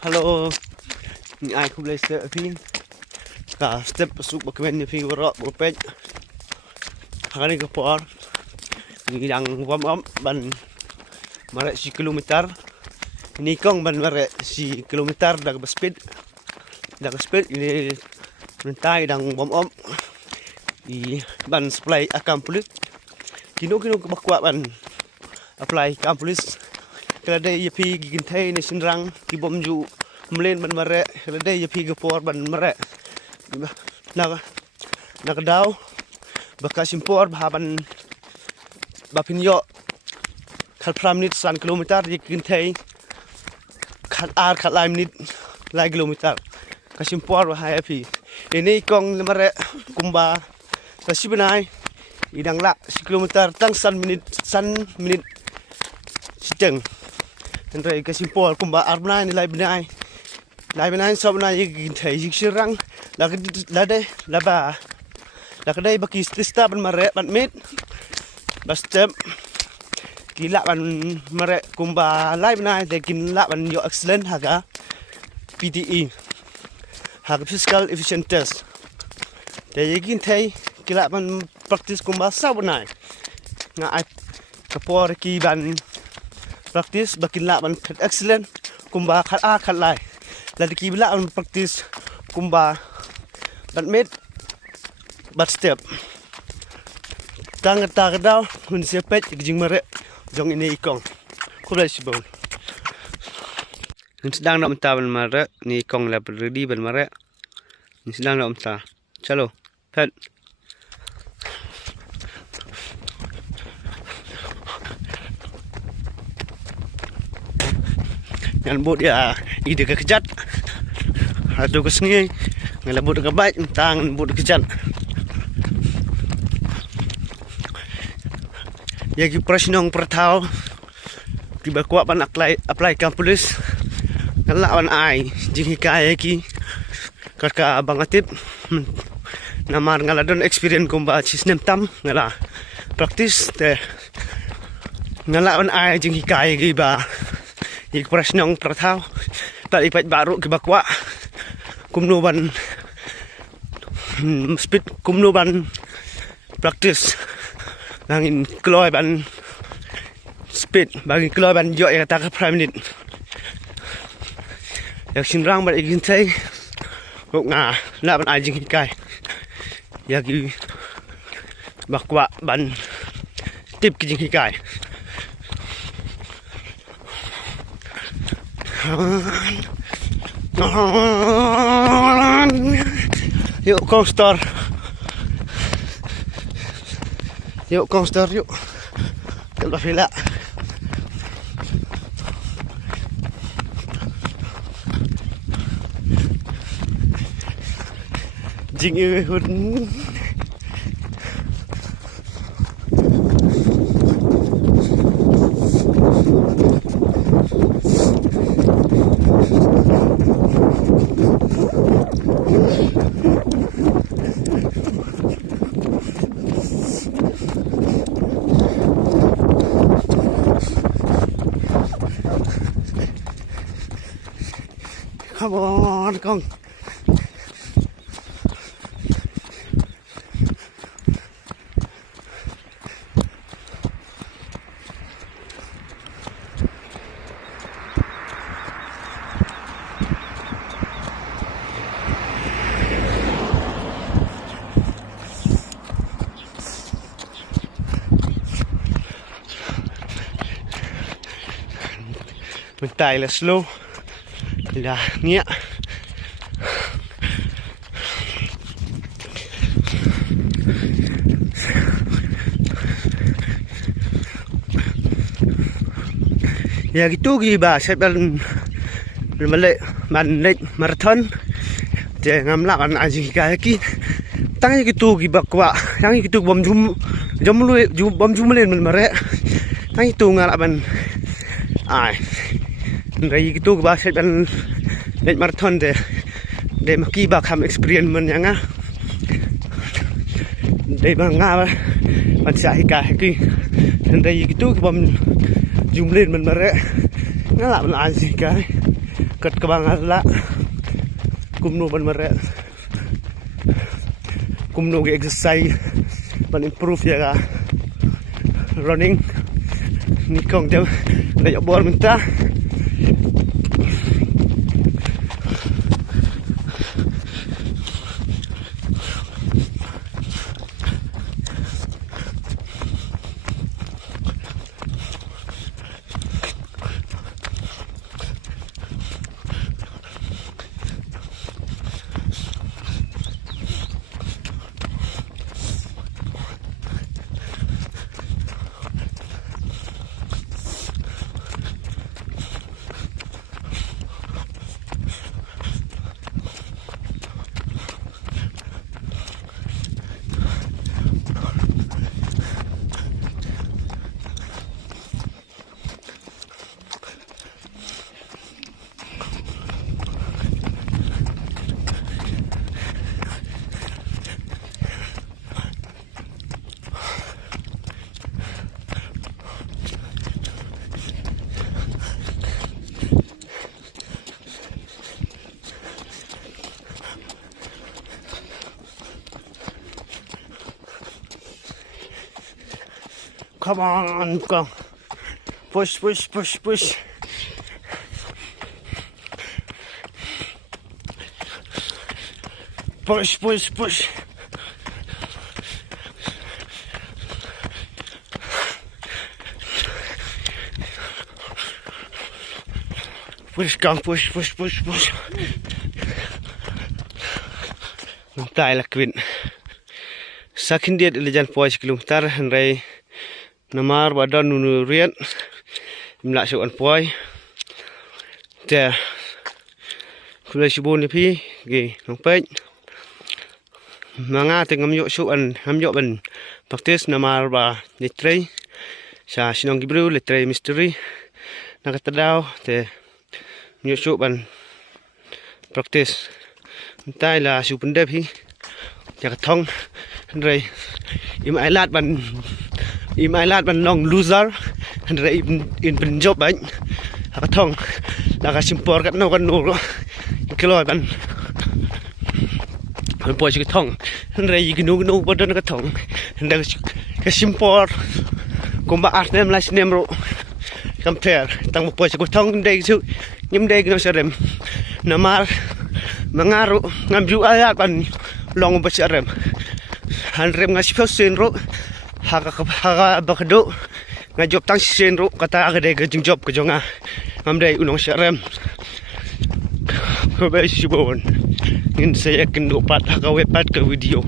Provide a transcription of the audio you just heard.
Halo, ni ai ku boleh step ping. Ka step pasuk bakwen ni ping rok bopej. Hari ke por. Ni yang warm ban mare si kilometer. Ni kong ban mare si kilometer dak speed. Dak speed ini mentai dang warm I ban supply akam pulis. Kino bakwa ban apply akam pulis. Kalau ada yapi gintai ni sinrang di bom ju melen ban mare kalau ada yapi gepor ban mare nak dau bakas impor bahan bapinyo kal pramnit 1 kilometer di gintai kal lai menit lai kilometer kasimpor bahaya yapi ini kong mare kumba kasibenai idang la 1 kilometer tang 1 minit siteng Nanti kasimpol kumba arbna ni lai benai sabna yigin thai yigshirang laba lakadai baki stista ban mare ban mit bastem kila ban mare kumba lai benai dekin la ban yo excellent haga PDE haga physical efficient test de yigin thai kila ban practice kumba sabna nga ai kapor ki ban practice bakin la ban excellent kumba khat lai ladiki bila ban practice kumba ban met bat step tang ta gadau hun sepet jing mare jong ini ikong kulai sibon nun sedang nak menta ban mare ni ikong la ready ban mare ni sedang nak menta chalo pet Yang bot ya ide ke kejat atau ke sungai ngala bot ke baik tang bot kejat ya ki prasnong pertau ki bakwa ban apply kan polis ngala ban ai jing kai ki ka bangatit namar ngala don experience kumba sistem tam ngala practice te ngala ban ai jing kai ki ba Ik prasnong pertau tak ipat baru ke bakwa kumnoban speed kumnoban practice nangin keluar ban speed bagi keluar ban jo ya tak prime minute yak sinrang ban igin tai kok nga la ban ajing kai yagi bakwa ban tip kijing kai Yuk coaster yuk kalau villa jing hun Come on, Kong. Mentai là slow là nhẹ ya gitu giba set ban marathon je ngamla kan aji ki tang gitu giba kwa yang gitu bom jum len mare tang itu ngala ban ai rai gitu giba set ban marathon de maki ba kam experience man yang de banga ban sa hika ki rai gitu bom jum len mare ngala ban aji kat kebangan la kumno ban mare kumno ge exercise ban improve ya ga running ni kong jam na bor minta come on go push push push push push push push push gang push push push push tai là quyện sakin dia lejan pois kilometer henrai namar badan nunu rian imla suan poi te kulai sibun ni pi ge nong pech manga te ngam yo suan ham yo ban practice namar ba yatri sa sinong gibru yatri mystery nakatadaw te yo su ban practice tai là su pende pi ya thong henrai im ai lat ban long loser henrai in ben job ban ha thong la ka simpor kat no kan no keloi ban han poi chi thong henrai gi no bodon ka thong henrai ka simpor komba art nem la nem ro compare tang mo poi chi thong dei su nyim dei no serem namar mangaru ngam ju ayat ban long ba serem han rem ngasih sen ro haga bakdo ngajob tang sen ro kata agade ke job ke jonga ngamde unong serem ko ba sibon ngin saya kendo pat haga wepat ke video